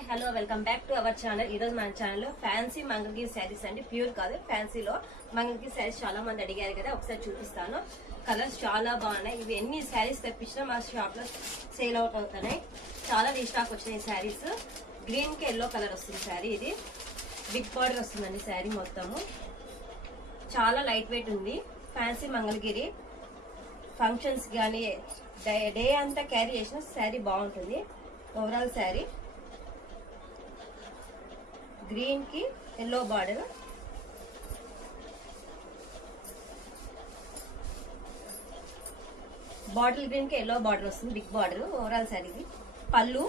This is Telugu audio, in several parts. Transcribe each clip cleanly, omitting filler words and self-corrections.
Hi hello welcome back to our channel. ఈరోజు మన ఛానల్లో ఫ్యాన్సీ మంగళగిరి శారీస్ అండి, ప్యూర్ కాదు ఫ్యాన్సీలో మంగళగిరి శారీస్ చాలా మంది అడిగారు కదా, ఒకసారి చూపిస్తాను. కలర్స్ చాలా బాగున్నాయి. ఇవి ఎన్ని శారీస్ తెప్పించినా మా షాప్ లో సేల్ అవుట్ అవుతున్నాయి. చాలా రీస్టాక్ వచ్చినాయి శారీస్. గ్రీన్ కి ఎల్లో కలర్ వస్తుంది శారీ. ఇది బిగ్ బార్డర్ వస్తుందండి శారీ మొత్తము. చాలా లైట్ వెయిట్ ఉంది. ఫ్యాన్సీ మంగళగిరి ఫంక్షన్స్ కానీ డే అంతా క్యారీ చేసిన శారీ బాగుంటుంది. ఓవరాల్ శారీ గ్రీన్ కి ఎల్లో బార్డర్, బాటిల్ గ్రీన్ కి ఎల్లో బార్డర్ వస్తుంది, బిగ్ బార్డర్. ఓవరాల్ శారీకి పళ్ళు,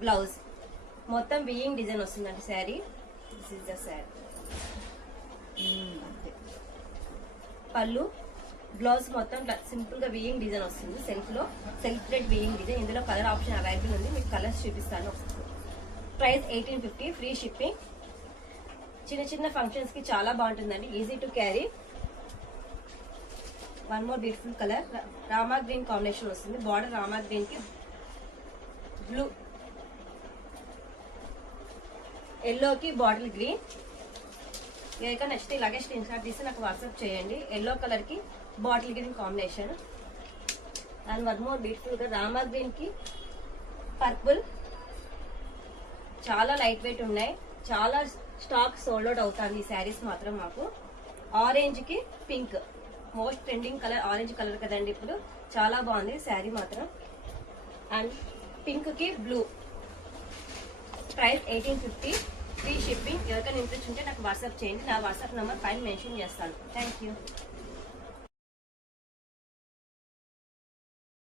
బ్లౌజ్ మొత్తం వీయింగ్ డిజైన్ వస్తుందండి sari. This is the sari. పళ్ళు బ్లౌజ్ మొత్తం సింపుల్ గా వీయింగ్ డిజైన్ వస్తుంది. Self thread viewing design. ఇందులో కలర్ ఆప్షన్ అవైలబుల్ ఉంది. మీకు కలర్స్ చూపిస్తాను. Price 1850, free shipping. చిన్న చిన్న ఫంక్షన్స్ కి చాలా బాగుంటుందండి, easy to carry. One more beautiful colour, Rama green combination వస్తుంది. బార్డర్ రామా గ్రీన్ కి బ్లూ, ఎల్లో కి బాటిల్ గ్రీన్. ఏక నెక్స్ట్ ఇలాగే స్క్రీన్ షాట్ తీసి నాకు వాట్సాప్ చేయండి. ఎల్లో కలర్ కి bottle green combination. And one more beautiful గా రామా గ్రీన్ కి పర్పుల్. చాలా లైట్ వెయిట్ ఉన్నాయి. చాలా స్టాక్ సోల్డ్ అవుట్ అవుతుంది ఈ శారీస్ మాత్రం. మాకు ఆరెంజ్ కి pink, most trending colour orange colour కదండి ఇప్పుడు. చాలా బాగుంది శారీ మాత్రం. అండ్ పింక్ కి బ్లూ. Price 1850, free shipping. ఎవరికైనా ఇంట్రెస్ట్ ఉంటే నాకు వాట్సాప్ చేయండి. నా వాట్సాప్ నెంబర్ పైన మెన్షన్ చేస్తాను. Thank you.